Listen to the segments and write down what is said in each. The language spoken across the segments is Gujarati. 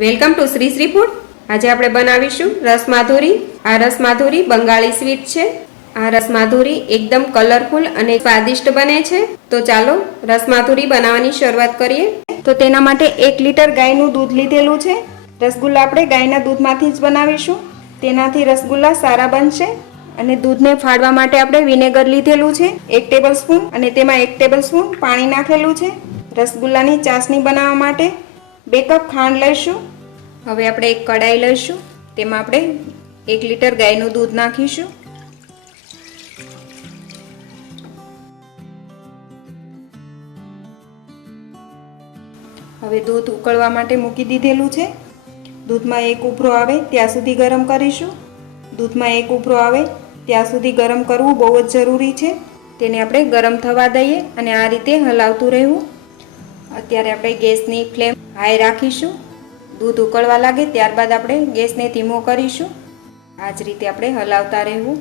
Welcome to Shri Shri food. આજે આપણે બનાવીશું રસમાધુરી। આ રસમાધુરી બંગાળી સ્વીટ છે। આ રસમાધુરી એકદમ કલરફુલ અને સ્વાદિષ્ટ બને છે। તો ચાલો રસમાધુરી બનાવવાની શરૂઆત કરીએ। તો તેના માટે 1 લીટર ગાયનું દૂધ લીધેલું છે। રસગુલ્લા આપણે ગાયના દૂધમાંથી જ બનાવીશું, તેનાથી રસગુલ્લા સારા બનશે। અને દૂધને ફાડવા માટે આપણે વિનેગર લીધેલું છે 1 ટેબલસ્પૂન, અને તેમાં 1 ટેબલસ્પૂન પાણી નાખેલું છે। રસગુલ્લાની ચાસણી બનાવવા માટે 2 કપ ખાંડ લઈશું। હવે આપણે એક કડાઈ લઈશું, તેમાં આપણે 1 લીટર ગાયનું દૂધ નાખીશું। હવે દૂધ ઉકળવા માટે મૂકી દીધેલું છે। દૂધમાં એક ઉભરો આવે ત્યાં સુધી ગરમ કરીશું। દૂધમાં એક ઉભરો આવે ત્યાં સુધી ગરમ કરવું બહુ જ જરૂરી છે। તેને આપણે ગરમ થવા દઈએ અને આ રીતે હલાવતું રહેવું। અત્યારે આપણે ગેસની ફ્લેમ હાઈ રાખીશું। દૂધ ઉકળવા લાગે ત્યારબાદ આપણે ગેસને ધીમો કરીશું। આ જ રીતે આપણે હલાવતા રહેવું।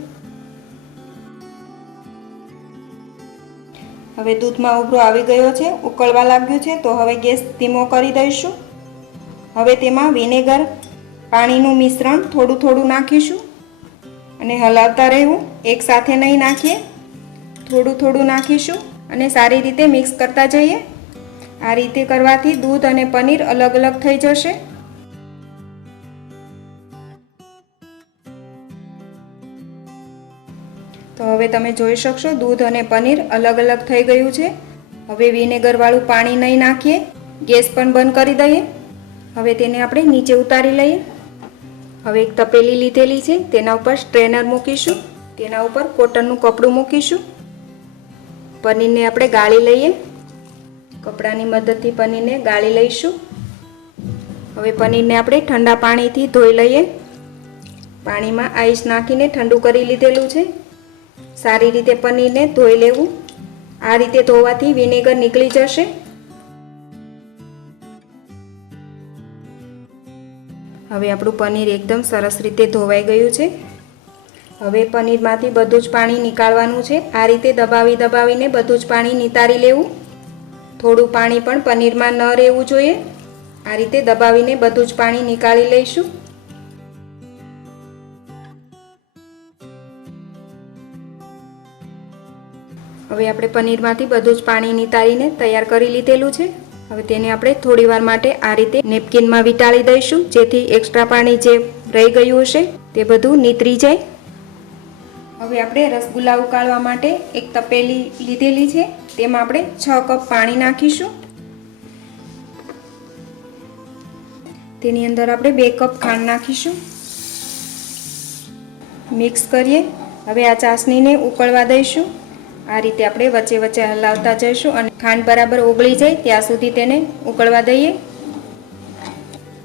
હવે દૂધમાં ઉભરો આવી ગયો છે, ઉકળવા લાગ્યું છે, તો હવે ગેસ ધીમો કરી દઈશું। હવે તેમાં વિનેગર પાણીનું મિશ્રણ થોડું થોડું નાખીશું અને હલાવતા રહેવું। એક સાથે નહીં નાખીએ, થોડું થોડું નાખીશું અને સારી રીતે મિક્સ કરતા જઈએ। આ રીતે કરવાથી દૂધ અને પનીર અલગ અલગ થઈ જશે। તો હવે તમે જોઈ શકશો દૂધ અને પનીર અલગ અલગ થઈ ગયું છે। હવે વિનેગર વાળું પાણી નહીં નાખીએ, ગેસ પણ બંધ કરી દઈએ। હવે તેને આપણે નીચે ઉતારી લઈએ। હવે એક તપેલી લીધેલી છે, તેના ઉપર સ્ટ્રેનર મૂકીશું, તેના ઉપર કોટનનું કપડું મૂકીશું। પનીરને આપણે ગાળી લઈએ, કપડાની મદદથી પનીરને ગાળી લઈશું। હવે પનીરને આપણે ઠંડા પાણીથી ધોઈ લઈએ। પાણીમાં આઈસ નાખીને ઠંડુ કરી લીધેલું છે। સારી રીતે પનીરને ધોઈ લેવું। આ રીતે ધોવાથી વિનેગર નીકળી જશે। હવે આપણું પનીર એકદમ સરસ રીતે ધોવાઈ ગયું છે। હવે પનીરમાંથી બધું જ પાણી નીકાળવાનું છે। આ રીતે દબાવી દબાવીને બધું જ પાણી નિતારી લેવું। થોડું પાણી પણ પનીરમાં ન રહેવું જોઈએ। આ રીતે દબાવીને બધું જ પાણી નીકાળી લઈશું। હવે આપણે પનીરમાંથી બધું જ પાણી નિતારીને તૈયાર કરી લીધેલું છે। હવે તેને આપણે થોડીવાર માટે આ રીતે નેપકિનમાં વીંટાળી દઈશું, જેથી એક્સ્ટ્રા પાણી જે રહી ગયું હશે તે બધું નીતરી જાય। હવે આપણે રસગુલ્લા ઉકાળવા માટે એક તપેલી લીધેલી છે, તેમાં આપણે 6 કપ પાણી નાખીશું। તેની અંદર આપણે 2 કપ ખાંડ નાખીશું। મિક્સ કરીએ। હવે આ ચાસણીને ઉકળવા દઈશું। આ રીતે આપણે વચ્ચે વચ્ચે હલાવતા જઈશું અને ખાંડ બરાબર ઓગળી જાય ત્યાં સુધી તેને ઉકળવા દઈએ।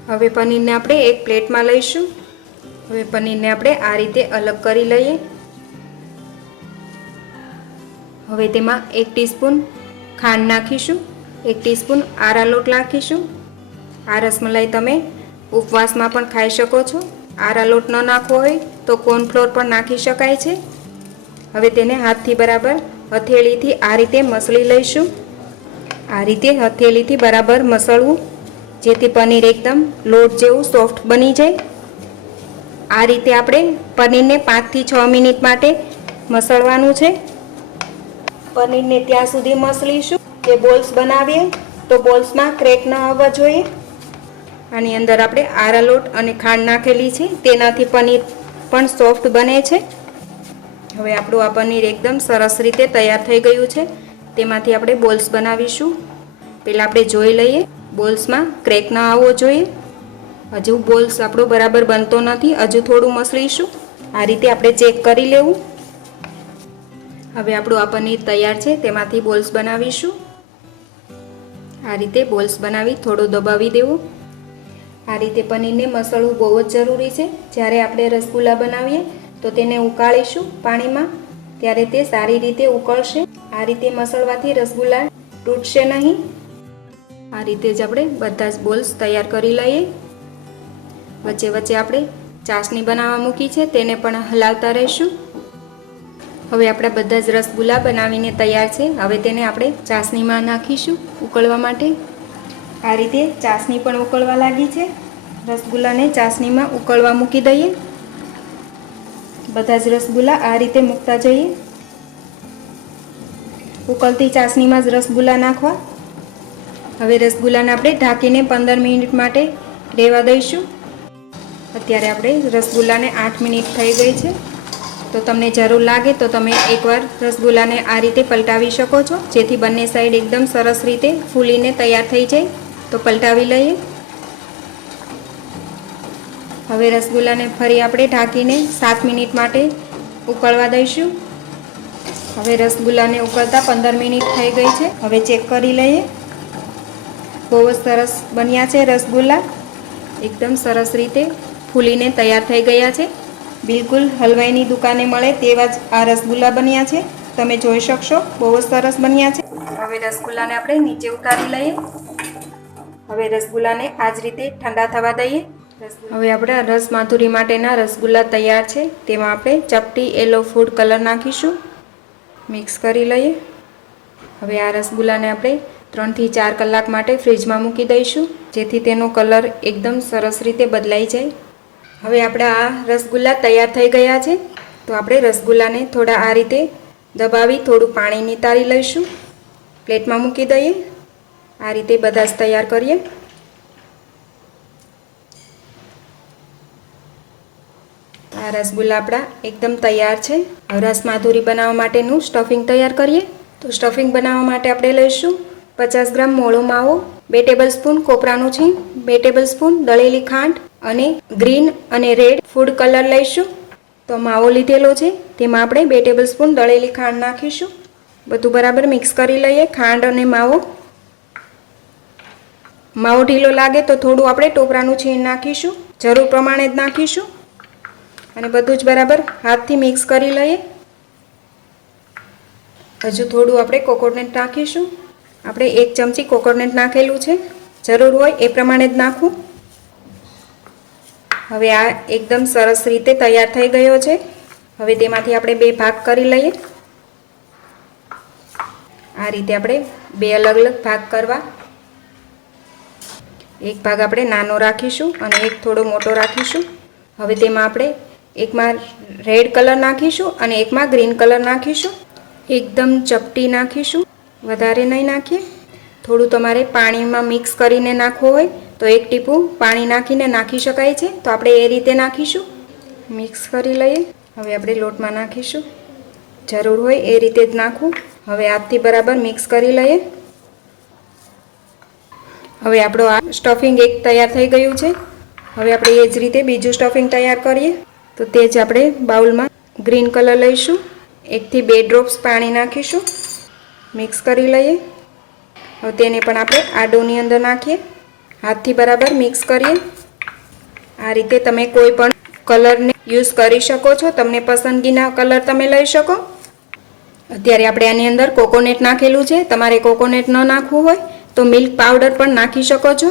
હવે પનીરને આપણે એક પ્લેટમાં લઈશું। હવે પનીરને આપણે આ રીતે અલગ કરી લઈએ। હવે તેમાં 1 ટીસ્પૂન ખાંડ નાખીશું, 1 ટીસ્પૂન આરા લોટ નાખીશું। આ રસમલાઈ તમે ઉપવાસમાં પણ ખાઈ શકો છો। આરા લોટ ન નાખવો હોય તો કોર્નફ્લોર પણ નાખી શકાય છે। હવે તેને હાથથી બરાબર હથેળીથી આ રીતે મસળી લઈશું। આ રીતે હથેળીથી બરાબર મસળવું, જેથી પનીર એકદમ લોટ જેવું સોફ્ટ બની જાય। આ રીતે આપણે પનીરને 5 થી 6 મિનિટ માટે મસળવાનું છે। પનીરને ત્યાં સુધી મસળીશું કે બોલ્સ બનાવીએ તો બોલ્સમાં ક્રેક ન આવવા જોઈએ। આની અંદર આપણે આરા લોટ અને ખાંડ નાખેલી છે, તેનાથી પનીર પણ સોફ્ટ બને છે। હવે આપણું આ પનીર એકદમ સરસ રીતે તૈયાર થઈ ગયું છે। તેમાંથી આપણે બોલ્સ બનાવીશું। પહેલાં આપણે જોઈ લઈએ, બોલ્સમાં ક્રેક ન આવવો જોઈએ। હજુ બોલ્સ આપણો બરાબર બનતો નથી, હજુ થોડું મસળીશું। આ રીતે આપણે ચેક કરી લેવું। હવે આપણું આ પનીર તૈયાર છે, તેમાંથી બોલ્સ બનાવીશું। આ રીતે બોલ્સ બનાવી થોડું દબાવી દેવું। આ રીતે પનીરને મસળવું બહુ જ જરૂરી છે। જ્યારે આપણે રસગુલ્લા બનાવીએ તો તેને ઉકાળીશું પાણીમાં, ત્યારે તે સારી રીતે ઉકળશે। આ રીતે મસળવાથી રસગુલ્લા તૂટશે નહીં। આ રીતે જ આપણે બધા જ બોલ્સ તૈયાર કરી લઈએ। વચ્ચે વચ્ચે આપણે ચાસણી બનાવવા મૂકી છે, તેને પણ હલાવતા રહીશું। હવે આપણા બધા જ રસગુલ્લા બનાવીને તૈયાર છે। હવે તેને આપણે ચાસણીમાં નાખીશું ઉકળવા માટે। આ રીતે ચાસણી પણ ઉકળવા લાગી છે। રસગુલ્લાને ચાસણીમાં ઉકળવા મૂકી દઈએ. બધા જ રસગુલ્લા આ રીતે મૂકતા જઈએ. ઉકળતી ચાસણીમાં જ રસગુલ્લા નાખવા. હવે રસગુલ્લાને આપણે ઢાંકીને 15 મિનિટ માટે રહેવા દઈશું. અત્યારે આપણે રસગુલ્લાને 8 મિનિટ થઈ ગઈ છે. તો તમને જરૂર લાગે તો તમે એકવાર રસગુલ્લાને આ રીતે પલટાવી શકો છો, જેથી બંને સાઈડ એકદમ સરસ રીતે ફૂલીને તૈયાર થઈ જાય. તો પલટાવી લઈએ. હવે રસગુલ્લાને ફરી આપણે ઢાંકીને 7 મિનિટ માટે ઉકળવા દઈશું. હવે રસગુલ્લાને ઉકળતા 15 મિનિટ થઈ ગઈ છે. હવે ચેક કરી લઈએ. બહુ જ સરસ બન્યા છે રસગુલ્લા. એકદમ સરસ રીતે ફૂલીને તૈયાર થઈ ગયા છે. બિલકુલ હલવાઈની દુકાને મળે તેવા જ આ રસગુલ્લા બન્યા છે. તમે જોઈ શકશો, બહુ જ સરસ બન્યા છે. હવે રસગુલ્લાને આપણે નીચે ઉતારી લઈએ. હવે રસગુલ્લાને આ જ રીતે ઠંડા થવા દઈએ. હવે આપણે રસ માધુરી માટેના રસગુલ્લા તૈયાર છે. તેમાં આપણે ચપટી યલો ફૂડ કલર નાખીશું. મિક્સ કરી લઈએ. હવે આ રસગુલ્લાને આપણે 3 થી 4 કલાક માટે ફ્રીજમાં મૂકી દઈશું, જેથી તેનો કલર એકદમ સરસ રીતે બદલાઈ જાય. હવે આપણા આ રસગુલ્લા તૈયાર થઈ ગયા છે. તો આપણે રસગુલ્લાને થોડા આ રીતે દબાવી થોડું પાણી નિતારી લઈશું. પ્લેટમાં મૂકી દઈએ. આ રીતે બધા જ તૈયાર કરીએ. આ રસગુલ્લા આપણા એકદમ તૈયાર છે. હવે રસ માધુરી બનાવવા માટેનું સ્ટફિંગ તૈયાર કરીએ. તો સ્ટફિંગ બનાવવા માટે આપણે લઈશું 50 ગ્રામ મોળો માવો, 2 ટેબલસ્પૂન કોપરાનું છીણ, 2 ટેબલસ્પૂન દળેલી ખાંડ અને ગ્રીન અને રેડ ફૂડ કલર લઈશું. તો માવો લીધેલો છે, તેમાં આપણે 2 ટેબલસ્પૂન દળેલી ખાંડ નાખીશું. બધું બરાબર મિક્સ કરી લઈએ. ખાંડ અને માવો ઢીલો લાગે તો થોડું આપણે ટોપરાનું છીણ નાખીશું. જરૂર પ્રમાણે જ નાખીશું. અને બધું જ બરાબર હાથથી મિક્સ કરી લઈએ. હજુ થોડું આપણે કોકોનટ નાખીશું. આપણે 1 ચમચી કોકોનટ નાખેલું છે. જરૂર હોય એ પ્રમાણે જ નાખવું. હવે આ એકદમ સરસ રીતે તૈયાર થઈ ગયો છે. હવે તેમાંથી આપણે 2 ભાગ કરી લઈએ. આ રીતે આપણે 2 અલગ અલગ ભાગ કરવા. એક ભાગ આપણે નાનો રાખીશું અને એક થોડો મોટો રાખીશું. હવે તેમાં આપણે એકમાં રેડ કલર નાખીશું અને એકમાં ગ્રીન કલર નાખીશું. એકદમ ચપટી નાખીશું, વધારે નહીં નાખીએ. થોડું તમારે પાણીમાં મિક્સ કરીને નાખવું હોય તો 1 ટીપું પાણી નાખીને નાખી શકાય છે. તો આપણે એ રીતે નાખીશું. મિક્સ કરી લઈએ. હવે આપણે લોટમાં નાખીશું. જરૂર હોય એ રીતે જ નાખવું. હવે હાથથી બરાબર મિક્સ કરી લઈએ. હવે આપણો આ સ્ટફિંગ એક તૈયાર થઈ ગયું છે. હવે આપણે એ જ રીતે બીજું સ્ટફિંગ તૈયાર કરીએ. તો તે જ આપણે બાઉલમાં ગ્રીન કલર લઈશું. 1 થી 2 ડ્રોપ્સ પાણી નાખીશું. મિક્સ કરી લઈએ. હવે તેને પણ આપણે આ ડોની અંદર નાખીએ. હાથથી બરાબર મિક્સ કરીએ. આ રીતે તમે કોઈ પણ કલરને યુઝ કરી શકો છો. તમને પસંદગીના કલર તમે લઈ શકો. અત્યારે આપણે આની અંદર કોકોનટ નાખેલું છે. તમારે કોકોનટ ન નાખવું હોય તો મિલ્ક પાવડર પણ નાખી શકો છો.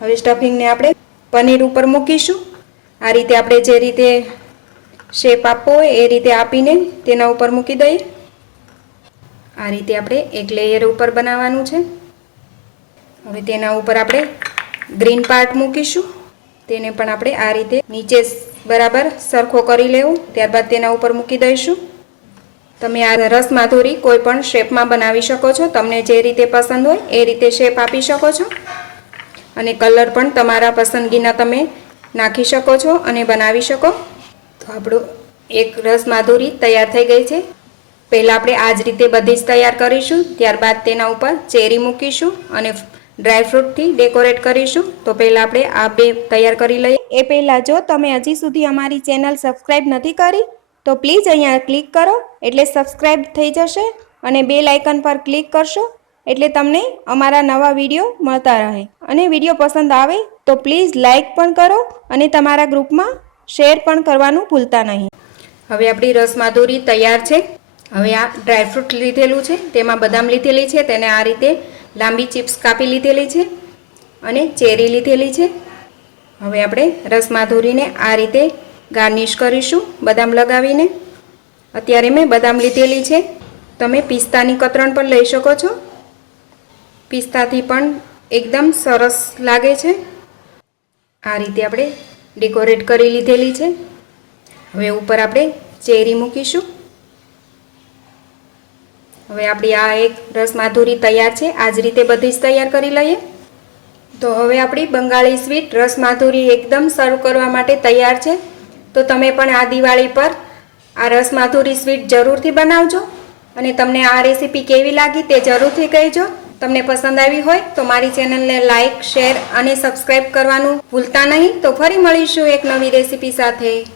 હવે સ્ટફિંગને આપણે પનીર ઉપર મૂકીશું. આ રીતે આપણે જે રીતે શેપ આપવો હોય એ રીતે આપીને તેના ઉપર મૂકી દઈએ. આ રીતે આપણે એક લેયર ઉપર બનાવવાનું છે. હવે તેના ઉપર આપણે ગ્રીન પાર્ટ મૂકીશું. તેને પણ આપણે આ રીતે નીચે બરાબર સરખો કરી લેવું. ત્યારબાદ તેના ઉપર મૂકી દઈશું. તમે આ રસ માધુરી કોઈ પણ શેપમાં બનાવી શકો છો. તમને જે રીતે પસંદ હોય એ રીતે શેપ આપી શકો છો. અને કલર પણ તમારા પસંદગીના તમે નાખી શકો છો અને બનાવી શકો. તો આપણું એક રસ માધુરી તૈયાર થઈ ગઈ છે. પહેલાં આપણે આ જ રીતે બધી જ તૈયાર કરીશું. ત્યારબાદ તેના ઉપર ચેરી મૂકીશું અને ડ્રાયફ્રૂટથી ડેકોરેટ કરીશું. તો પહેલાં આપણે આ 2 તૈયાર કરી લઈએ. એ પહેલાં જો તમે હજી સુધી અમારી ચેનલ સબસ્ક્રાઈબ નથી કરી તો પ્લીઝ અહીંયા ક્લિક કરો એટલે સબસ્ક્રાઈબ થઈ જશે. અને બેલ આઇકન પર ક્લિક કરશો એટલે તમને અમારા નવા વિડીયો મળતા રહે. અને વિડીયો પસંદ આવે તો પ્લીઝ લાઇક પણ કરો અને તમારા ગ્રુપમાં શેર પણ કરવાનું ભૂલતા નહીં. હવે આપણી રસ માધુરી તૈયાર છે. હવે આ ડ્રાયફ્રૂટ લીધેલું છે, તેમાં બદામ લીધેલી છે, તેને આ રીતે લાંબી ચિપ્સ કાપી લીધેલી છે અને ચેરી લીધેલી છે. હવે આપણે રસ માધુરીને આ રીતે ગાર્નિશ કરીશું બદામ લગાવીને. અત્યારે મેં બદામ લીધેલી છે. તમે પિસ્તાની કતરણ પણ લઈ શકો છો. પિસ્તાથી પણ એકદમ સરસ લાગે છે. આ રીતે આપણે ડેકોરેટ કરી લીધેલી છે. હવે ઉપર આપણે ચેરી મૂકીશું. હવે આપણી આ એક રસમાધુરી તૈયાર છે. આ જ રીતે બધી જ તૈયાર કરી લઈએ. તો હવે આપણી બંગાળી સ્વીટ રસમાધુરી એકદમ સર્વ કરવા માટે તૈયાર છે. તો તમે પણ આ દિવાળી પર આ રસમાધુરી સ્વીટ જરૂરથી બનાવજો અને તમને આ રેસીપી કેવી લાગી તે જરૂરથી કહેજો. તમને પસંદ આવી હોય તો મારી ચેનલને લાઇક, શેર અને સબસ્ક્રાઈબ કરવાનું ભૂલતા નહીં. તો ફરી મળીશું એક નવી રેસીપી સાથે.